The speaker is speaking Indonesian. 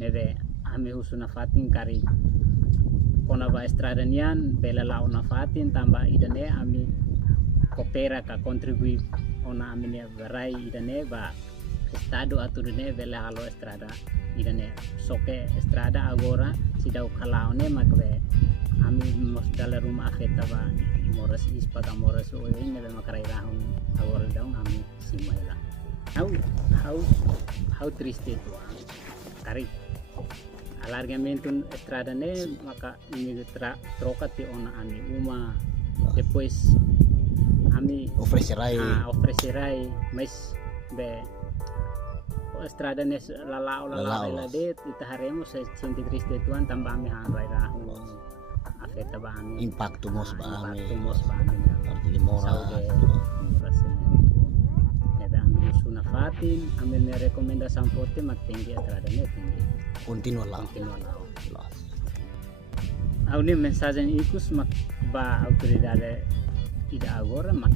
nebe ami Husu na fatin kari kona ba estrada nian bela lau na fatin tambah idane ami kopera ka kontribui ona ami ne berai idane ba estado atudene bela halo estrada idane soke estrada agora sidau kalaone makbe ami mos dala rumah afeta ba moras ispa ka moras o nebe makarai rahun agora daung ami simaila how triste tu kari alargamento estrada ne maka ini troca ti ona ami uma depois ami oferecerai mas be estrada ne lalao de itaharemos senti triste tuan tambah ami hanrai rahu afeta ba ami impacto mos ba ami arti moral Husu na fatin ami me rekomendasi forte mak tinggi estrada ne tinggi Kontinua lá. Ini mensagem ikus mak ba autoridade ida agora mak